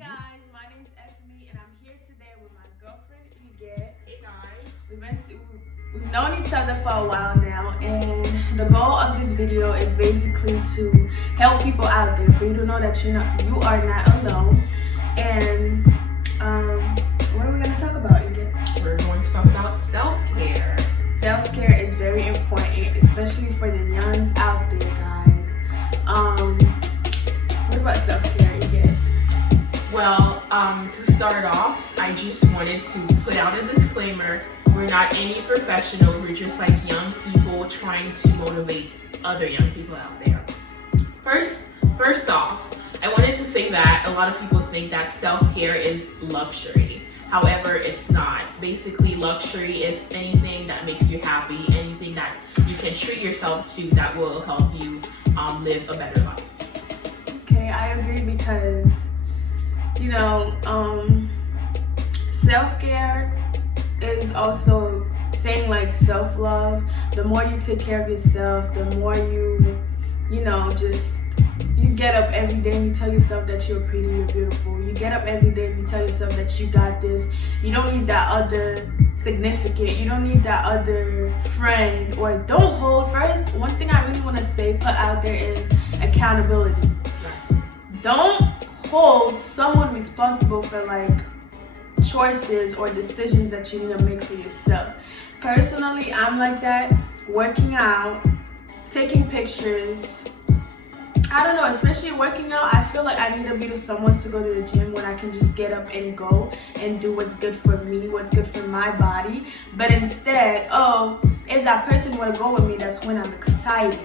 guys, my name's Effie and I'm here today with my girlfriend Uget. Hey guys. We've known each other for a while now, and the goal of this video is basically to help people out there, for you to know that you are not alone. And what are we going to talk about, Uget? We're going to talk about self-care. Self-care is very important, especially for the youngs out there, guys. What about self-care, Uget? Well, to start off, I just wanted to put out a disclaimer. We're not any professionals. We're just like young people trying to motivate other young people out there. First off, I wanted to say that a lot of people think that self-care is luxury. However, it's not. Basically, luxury is anything that makes you happy, anything that you can treat yourself to that will help you live a better life. Okay, I agree because self-care is also saying like self-love. The more you take care of yourself, the more you get up every day and you tell yourself that you're pretty, you're beautiful. You get up every day and you tell yourself that you got this. You don't need that other significant. You don't need that other friend. Or don't hold first. One thing I really want to say, put out there is accountability. Don't hold someone responsible for like choices or decisions that you need to make for yourself. Personally, I'm like that. Working out, taking pictures. I don't know, especially working out, I feel like I need to be with someone to go to the gym when I can just get up and go and do what's good for me, what's good for my body. But instead, if that person will go with me, that's when I'm excited.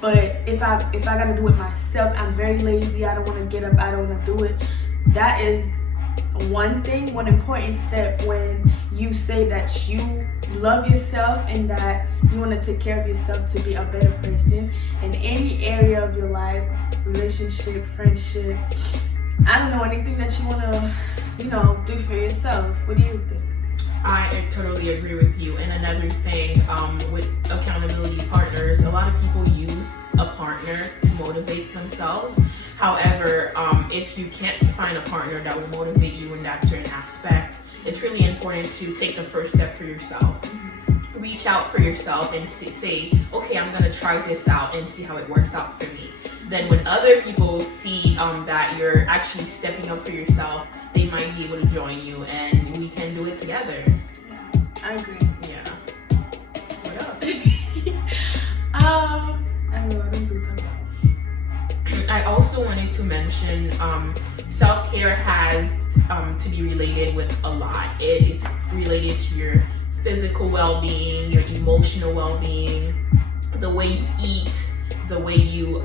But if I gotta do it myself, I'm very lazy, I don't want to get up, I don't want to do it. That is one important step when you say that you love yourself and that you want to take care of yourself to be a better person in any area of your life, relationship, friendship. I don't know, anything that you want to, do for yourself. What do you think? I totally agree with you. And another thing with accountability partners, a lot of people use a partner to motivate themselves. However, if you can't find a partner that will motivate you in that certain aspect, it's really important to take the first step for yourself. Reach out for yourself and say, okay, I'm going to try this out and see how it works out for me. Then when other people see that you're actually stepping up for yourself, they might be able to join you and we can do it together. Yeah, I agree. Yeah. What else? I don't know, I don't do talk about. I also wanted to mention self-care has to be related with a lot. It's related to your physical well-being, your emotional well-being, the way you eat, the way you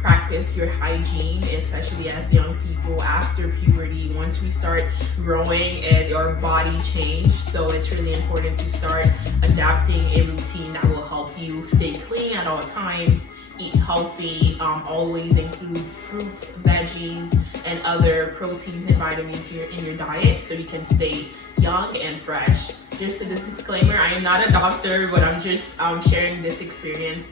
practice your hygiene, especially as young people after puberty. Once we start growing and our body change, so it's really important to start adapting a routine that will help you stay clean at all times, eat healthy, always include fruits, veggies, and other proteins and vitamins in your diet so you can stay young and fresh. Just a disclaimer, I am not a doctor, but I'm just sharing this experience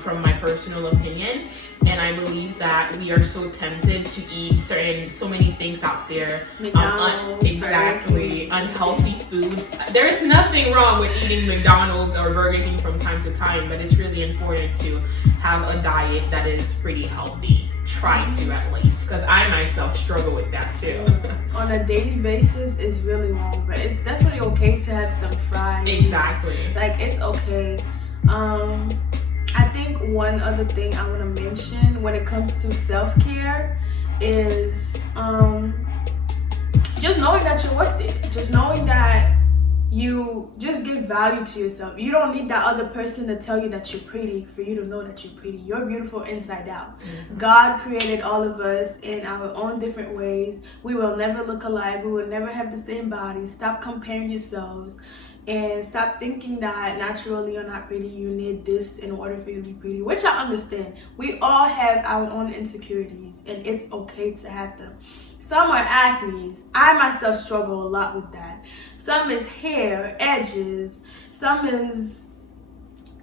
from my personal opinion. And I believe that we are so tempted to eat so many things out there. Exactly, unhealthy foods. There's nothing wrong with eating McDonald's or Burger King from time to time, but it's really important to have a diet that is pretty healthy. Try to, at least, because I myself struggle with that too. On a daily basis is really wrong, but it's definitely okay to have some fries. Exactly. Like, it's okay. I think one other thing I want to mention when it comes to self-care is just knowing that you're worth it. Just knowing that you just give value to yourself. You don't need that other person to tell you that you're pretty for you to know that you're pretty. You're beautiful inside out. Mm-hmm. God created all of us in our own different ways. We will never look alike. We will never have the same body. Stop comparing yourselves. And stop thinking that naturally you're not pretty, you need this in order for you to be pretty, which I understand. We all have our own insecurities, and it's okay to have them. Some are acne. I myself struggle a lot with that. Some is hair, edges. Some is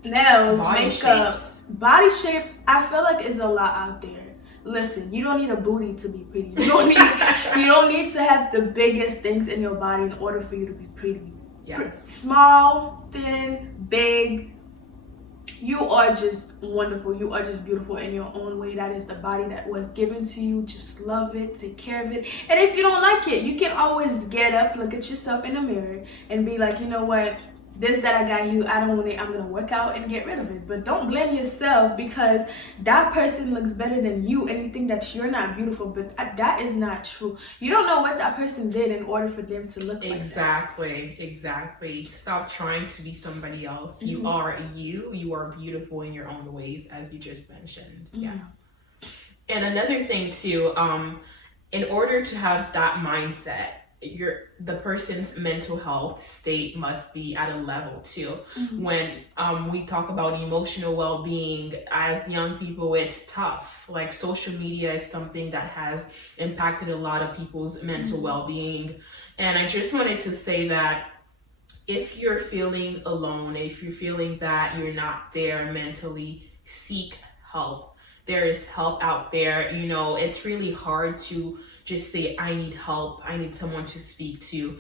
nails, makeup. Body shape, I feel like is a lot out there. listen, you don't need a booty to be pretty. You don't need to have the biggest things in your body in order for you to be pretty. Yes. Small, thin, big, you are just wonderful. You are just beautiful in your own way. That is the body that was given to you. Just love it, take care of it. And if you don't like it, you can always get up, look at yourself in the mirror and be like, you know what, this that I got you, I don't want it, I'm gonna work out and get rid of it. But don't blame yourself because that person looks better than you and you think that you're not beautiful, but that is not true. You don't know what that person did in order for them to look like that. Exactly. Stop trying to be somebody else. You are you are beautiful in your own ways, as you just mentioned. Yeah. And another thing too, in order to have that mindset, the person's mental health state must be at a level too. When we talk about emotional well-being as young people, it's tough. Like social media is something that has impacted a lot of people's mental well-being. And I just wanted to say that if you're feeling alone, if you're feeling that you're not there mentally, seek help. There is help out there. You know, it's really hard to just say, I need help, I need someone to speak to,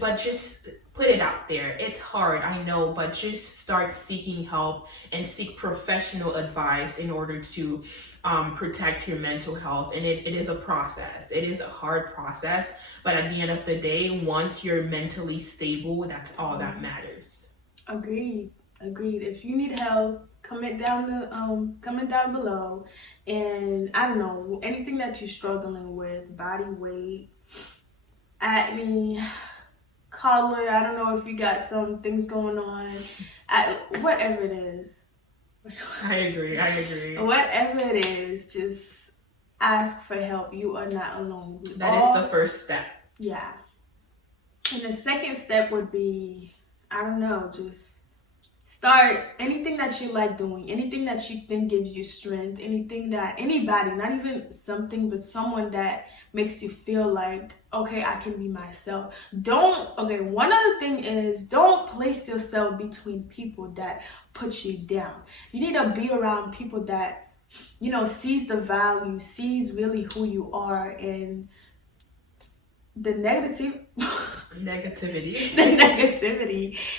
but just put it out there. It's hard, I know, but just start seeking help and seek professional advice in order to protect your mental health. And it is a process. It is a hard process, but at the end of the day, once you're mentally stable, that's all that matters. Agreed. If you need help, comment down below, and I don't know, anything that you're struggling with, body weight, acne, color, I don't know if you got some things going on, whatever it is. I agree. Whatever it is, just ask for help. You are not alone. That is the first step. Yeah. And the second step would be, I don't know, just start anything that you like doing, anything that you think gives you strength, anything that anybody, not even something, but someone that makes you feel like, okay, I can be myself. One other thing is, don't place yourself between people that put you down. You need to be around people that, you know, sees the value, sees really who you are, and the negativity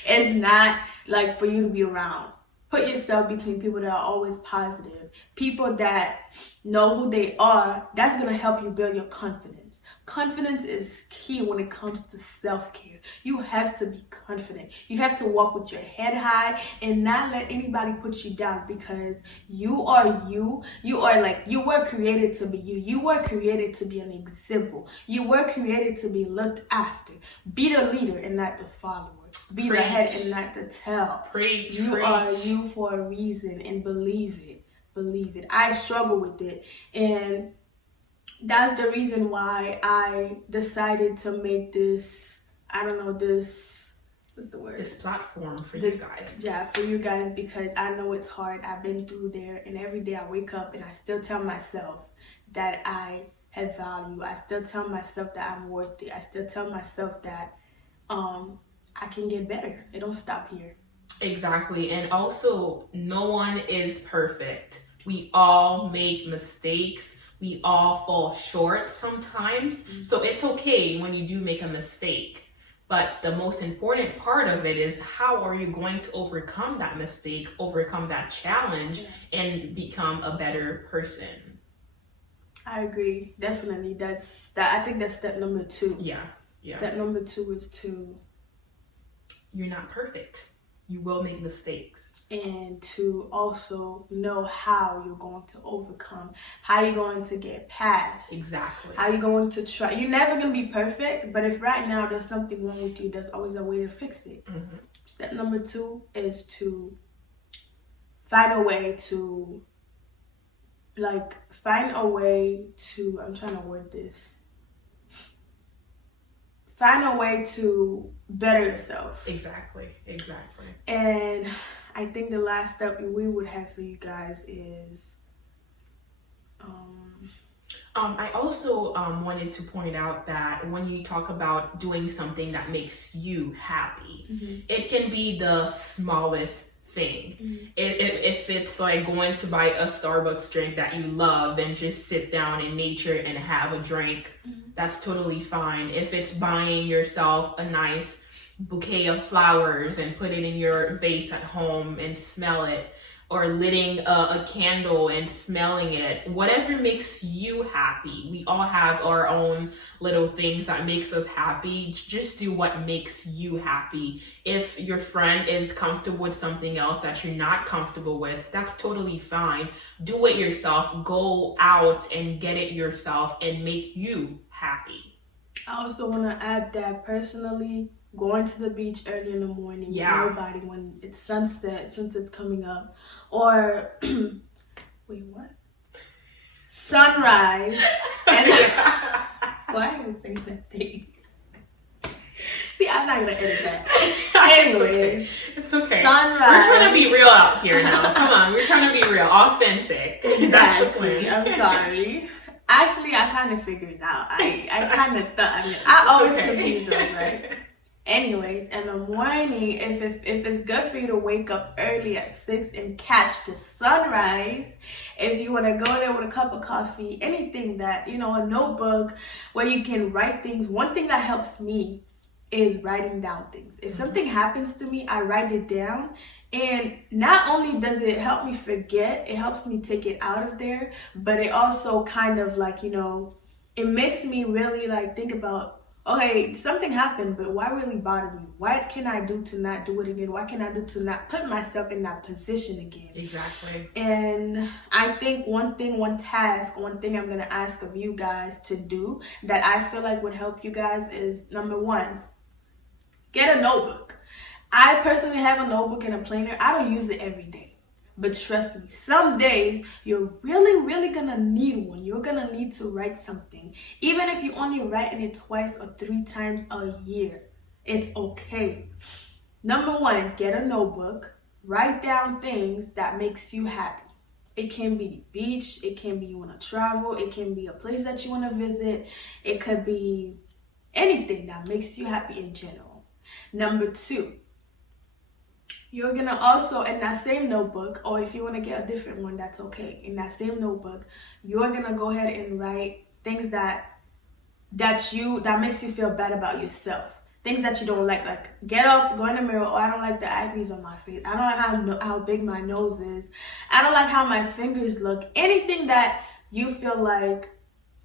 is not like for you to be around. Put yourself between people that are always positive, people that know who they are. That's going to help you build your confidence. Confidence is key when it comes to self-care. You have to be confident. You have to walk with your head high and not let anybody put you down, because you are you. You were created to be you. You were created to be an example. You were created to be looked after. Be the leader and not the follower. Be the head and not the tail. You are you for a reason, and believe it. I struggle with it, and that's the reason why I decided to make this, this platform for you guys. Yeah, for you guys, because I know it's hard. I've been through there, and every day I wake up and I still tell myself that I have value. I still tell myself that I'm worth it. I still tell myself that I can get better. It don't stop here. Exactly. And also, no one is perfect. We all make mistakes. We all fall short sometimes. So it's okay when you do make a mistake. But the most important part of it is, how are you going to overcome that mistake, overcome that challenge, and become a better person? I agree. Definitely. I think that's step number 2. Yeah. Step number 2 is you're not perfect. You will make mistakes. And to also know how you're going to overcome, how you're going to get past. Exactly. How you're going to try. You're never going to be perfect, but if right now there's something wrong with you, there's always a way to fix it. Step number 2 is to find a way to, I'm trying to word this. Find a way to better yourself. Exactly. And I think the last step we would have for you guys is I also wanted to point out that when you talk about doing something that makes you happy, it can be the smallest thing. Mm-hmm. If it's like going to buy a Starbucks drink that you love, then just sit down in nature and have a drink. Mm-hmm. That's totally fine. If it's buying yourself a nice bouquet of flowers and put it in your vase at home and smell it, or lighting a candle and smelling it, whatever makes you happy. We all have our own little things that makes us happy. Just do what makes you happy. If your friend is comfortable with something else that you're not comfortable with, that's totally fine. Do it yourself. Go out and get it yourself and make you happy. I also want to add that personally, going to the beach early in the morning with nobody when it's sunset's coming up, or wait, what? Sunrise. And why did I say that thing? See, I'm not gonna edit that. Anyway, it's okay. Sunrise. We're trying to be real out here now. Come on, we're trying to be real, authentic. Exactly. That's the plan. I'm sorry. Actually, I kind of figured it out. I kind of thought. I always confuse them, right? Anyways, in the morning, if it's good for you to wake up early at 6 and catch the sunrise, if you want to go there with a cup of coffee, anything that, a notebook where you can write things. One thing that helps me is writing down things. If something happens to me, I write it down. And not only does it help me forget, it helps me take it out of there, but it also kind of like, it makes me really like think about, okay, something happened, but why really bother me? What can I do to not do it again? What can I do to not put myself in that position again? Exactly. And I think one thing I'm going to ask of you guys to do that I feel like would help you guys is, number one, get a notebook. I personally have a notebook and a planner. I don't use it every day. But trust me, some days you're really, really gonna need one. You're gonna need to write something. Even if you only write it twice or 3 times a year, it's okay. Number one, get a notebook. Write down things that makes you happy. It can be the beach. It can be you wanna travel. It can be a place that you wanna visit. It could be anything that makes you happy in general. Number two, you're gonna also, in that same notebook, or if you wanna get a different one, that's okay. In that same notebook, you're gonna go ahead and write things that makes you feel bad about yourself. Things that you don't like get up, go in the mirror, oh, I don't like the acne on my face. I don't like how big my nose is. I don't like how my fingers look. Anything that you feel like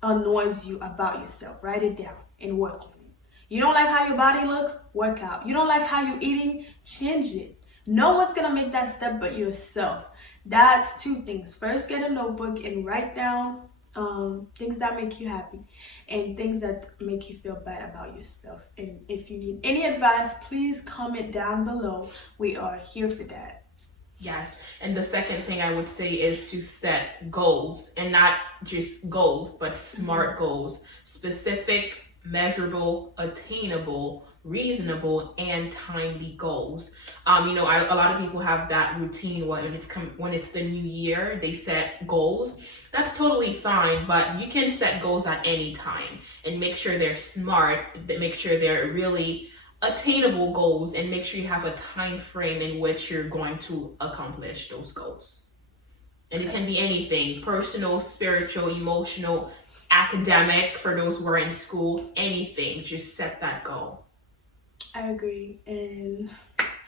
annoys you about yourself, write it down and work on it. You don't like how your body looks, work out. You don't like how you're eating, change it. No one's gonna make that step but yourself. That's 2 things. First, get a notebook and write down things that make you happy and things that make you feel bad about yourself. And if you need any advice, please comment down below. We are here for that. Yes, and the second thing I would say is to set goals, and not just goals, but smart goals. Specific, measurable, attainable, reasonable, and timely goals. A lot of people have that routine when it's the new year, they set goals. That's totally fine, but you can set goals at any time and make sure they're smart, make sure they're really attainable goals, and make sure you have a time frame in which you're going to accomplish those goals. And it can be anything: personal, spiritual, emotional, academic, for those who are in school, anything. Just set that goal. I agree, and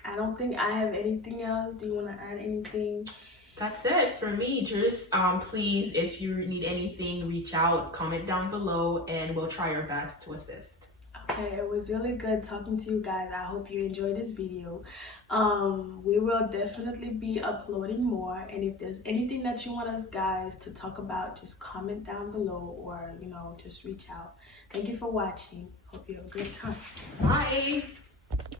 I don't think I have anything else. Do you want to add anything? That's it for me. Just please, if you need anything, reach out, comment down below, and we'll try our best to assist. Okay, it was really good talking to you guys. I hope you enjoyed this video. We will definitely be uploading more, and if there's anything that you want us guys to talk about, just comment down below, or just reach out. Thank you for watching. Hope you have a good time. Bye.